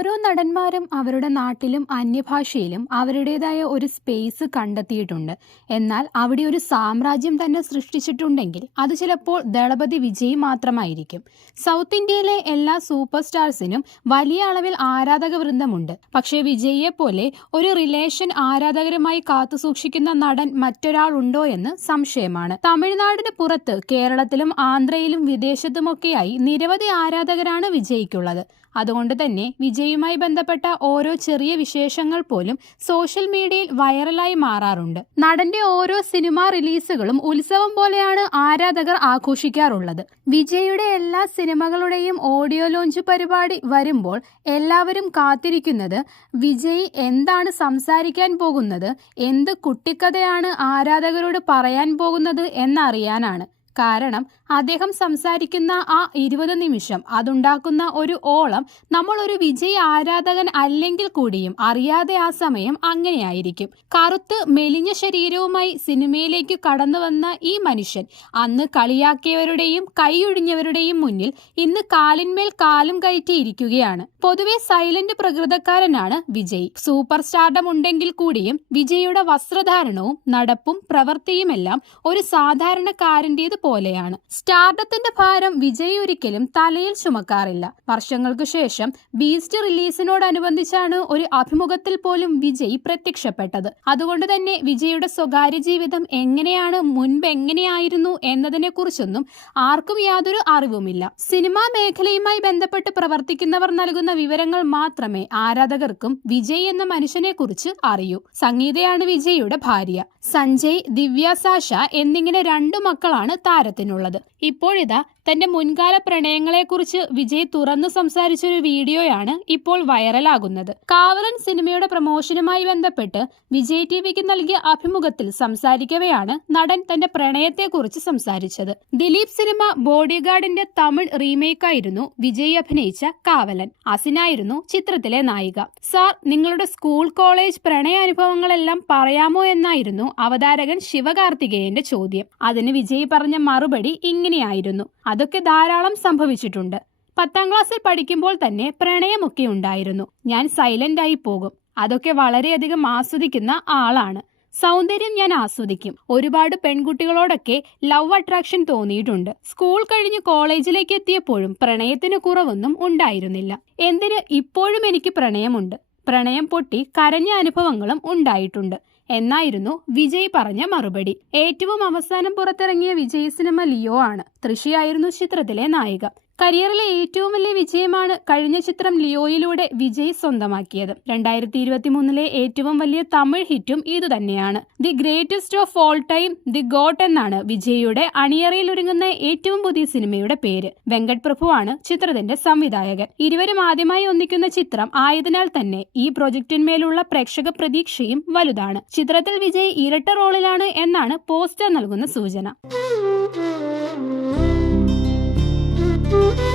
ഓരോ നടന്മാരും അവരുടെ നാട്ടിലും അന്യഭാഷയിലും അവരുടേതായ ഒരു സ്പേസ് കണ്ടെത്തിയിട്ടുണ്ട്. എന്നാൽ അവിടെ ഒരു സാമ്രാജ്യം തന്നെ സൃഷ്ടിച്ചിട്ടുണ്ടെങ്കിൽ അത് ചിലപ്പോൾ ദളപതി വിജയ് മാത്രമായിരിക്കും. സൗത്ത് ഇന്ത്യയിലെ എല്ലാ സൂപ്പർ സ്റ്റാർസിനും വലിയ അളവിൽ ആരാധക വൃന്ദമുണ്ട് പക്ഷേ വിജയിയെ പോലെ ഒരു റിലേഷൻ ആരാധകരുമായി കാത്തുസൂക്ഷിക്കുന്ന നടൻ മറ്റൊരാളുണ്ടോ എന്ന് സംശയമാണ്. തമിഴ്നാടിന് പുറത്ത് കേരളത്തിലും ആന്ധ്രയിലും വിദേശത്തുമൊക്കെയായി നിരവധി ആരാധകരാണ് വിജയിക്കുള്ളത്. അതുകൊണ്ട് തന്നെ വിജയുമായി ബന്ധപ്പെട്ട ഓരോ ചെറിയ വിശേഷങ്ങൾ പോലും സോഷ്യൽ മീഡിയയിൽ വൈറലായി മാറാറുണ്ട്. നടന്റെ ഓരോ സിനിമാ റിലീസുകളും ഉത്സവം പോലെയാണ് ആരാധകർ ആഘോഷിക്കാറുള്ളത്. വിജയുടെ എല്ലാ സിനിമകളുടെയും ഓഡിയോ ലോഞ്ച് പരിപാടി വരുമ്പോൾ എല്ലാവരും കാത്തിരിക്കുന്നത് വിജയ് എന്താണ് സംസാരിക്കാൻ പോകുന്നത് എന്ത് കുട്ടിക്കഥയാണ് ആരാധകരോട് പറയാൻ പോകുന്നത് എന്നറിയാനാണ്. കാരണം അദ്ദേഹം സംസാരിക്കുന്ന ആ ഇരുപത് നിമിഷം അതുണ്ടാക്കുന്ന ഒരു ഓളം നമ്മൾ ഒരു വിജയ ആരാധകൻ അല്ലെങ്കിൽ കൂടിയും അറിയാതെ ആ സമയം അങ്ങനെയായിരിക്കും. കറുത്ത് മെലിഞ്ഞ ശരീരവുമായി സിനിമയിലേക്ക് കടന്നു വന്ന ഈ മനുഷ്യൻ അന്ന് കളിയാക്കിയവരുടെയും കൈയൊഴിഞ്ഞവരുടെയും മുന്നിൽ ഇന്ന് കാലിന്മേൽ കാലും കയറ്റിയിരിക്കുകയാണ്. പൊതുവെ സൈലന്റ് പ്രകൃതക്കാരനാണ് വിജയ്. സൂപ്പർ സ്റ്റാർഡം ഉണ്ടെങ്കിൽ കൂടിയും വിജയുടെ വസ്ത്രധാരണവും നടപ്പും പ്രവൃത്തിയുമെല്ലാം ഒരു സാധാരണക്കാരന്റേത് പോലെയാണ്. സ്റ്റാർഡത്തിന്റെ ഭാരം വിജയ് ഒരിക്കലും തലയിൽ ചുമക്കാറില്ല. വർഷങ്ങൾക്ക് ശേഷം ബീസ്റ്റ് റിലീസിനോടനുബന്ധിച്ചാണ് ഒരു അഭിമുഖത്തിൽ പോലും വിജയ് പ്രത്യക്ഷപ്പെട്ടത്. അതുകൊണ്ട് തന്നെ വിജയുടെ സ്വകാര്യ ജീവിതം എങ്ങനെയാണ് മുൻപ് എങ്ങനെയായിരുന്നു എന്നതിനെ കുറിച്ചൊന്നും ആർക്കും യാതൊരു അറിവുമില്ല. സിനിമാ മേഖലയുമായി ബന്ധപ്പെട്ട് പ്രവർത്തിക്കുന്നവർ നൽകുന്ന വിവരങ്ങൾ മാത്രമേ ആരാധകർക്കും വിജയ് എന്ന മനുഷ്യനെ കുറിച്ച് അറിയൂ. സംഗീതയാണ് വിജയുടെ ഭാര്യ. സഞ്ജയ് ദിവ്യ സാഷ എന്നിങ്ങനെ രണ്ടു മക്കളാണ് താരത്തിനുള്ളത് ഇപ്പോഴിതാ തന്റെ മുൻകാല പ്രണയങ്ങളെക്കുറിച്ച് വിജയ് തുറന്നു സംസാരിച്ചൊരു വീഡിയോയാണ് ഇപ്പോൾ വൈറലാകുന്നത്. കാവലൻ സിനിമയുടെ പ്രമോഷനുമായി ബന്ധപ്പെട്ട് വിജയ് ടിവിക്ക് നൽകിയ അഭിമുഖത്തിൽ സംസാരിക്കവെയാണ് നടൻ തന്റെ പ്രണയത്തെക്കുറിച്ച് സംസാരിച്ചത്. ദിലീപ് സിനിമ ബോഡിഗാർഡിന്റെ തമിഴ് റീമേക്കായിരുന്നു വിജയ് അഭിനയിച്ച കാവലൻ. അസിനായിരുന്നു ചിത്രത്തിലെ നായിക. സാർ നിങ്ങളുടെ സ്കൂൾ കോളേജ് പ്രണയ അനുഭവങ്ങളെല്ലാം പറയാമോ എന്നായിരുന്നു അവതാരകൻ ശിവകാർത്തികേയന്റെ ചോദ്യം. അതിന് വിജയ് പറഞ്ഞ മറുപടി ഇങ്ങനെയായിരുന്നു. അതൊക്കെ ധാരാളം സംഭവിച്ചിട്ടുണ്ട്. പത്താം ക്ലാസ്സിൽ പഠിക്കുമ്പോൾ തന്നെ പ്രണയമൊക്കെ ഉണ്ടായിരുന്നു. ഞാൻ സൈലന്റ് ആയി പോകും. അതൊക്കെ വളരെയധികം ആസ്വദിക്കുന്ന ആളാണ്. സൗന്ദര്യം ഞാൻ ആസ്വദിക്കും. ഒരുപാട് പെൺകുട്ടികളോടൊക്കെ ലവ് അട്രാക്ഷൻ തോന്നിയിട്ടുണ്ട്. സ്കൂൾ കഴിഞ്ഞ് കോളേജിലേക്ക് എത്തിയപ്പോഴും പ്രണയത്തിന് കുറവൊന്നും ഉണ്ടായിരുന്നില്ല. എന്തിന് ഇപ്പോഴും എനിക്ക് പ്രണയമുണ്ട്? പ്രണയം പൊട്ടി കരഞ്ഞ അനുഭവങ്ങളും ഉണ്ടായിട്ടുണ്ട്. എന്നായിരുന്നു വിജയ് പറഞ്ഞ മറുപടി. ഏറ്റവും അവസാനം പുറത്തിറങ്ങിയ വിജയ് സിനിമ ലിയോ ആണ്. തൃശിയായിരുന്നു ചിത്രത്തിലെ നായിക. കരിയറിലെ ഏറ്റവും വലിയ വിജയമാണ് കഴിഞ്ഞ ചിത്രം ലിയോയിലൂടെ വിജയ് സ്വന്തമാക്കിയത്. രണ്ടായിരത്തി ഇരുപത്തി മൂന്നിലെ ഏറ്റവും വലിയ തമിഴ് ഹിറ്റും ഇതുതന്നെയാണ്. The greatest of all time the goat എന്നാണ് വിജയുടെ അണിയറയിൽ ഒരുങ്ങുന്ന ഏറ്റവും പുതിയ സിനിമയുടെ പേര്. വെങ്കട് പ്രഭുവാണ് ചിത്രത്തിന്റെ സംവിധായകൻ. ഇരുവരും ആദ്യമായി ഒന്നിക്കുന്ന ചിത്രം ആയതിനാൽ തന്നെ ഈ പ്രൊജക്ടിന്മേലുള്ള പ്രേക്ഷക പ്രതീക്ഷയും വലുതാണ്. ചിത്രത്തിൽ വിജയ് ഇരട്ട റോളിലാണ് എന്നാണ് പോസ്റ്റർ നൽകുന്ന സൂചന. Thank you.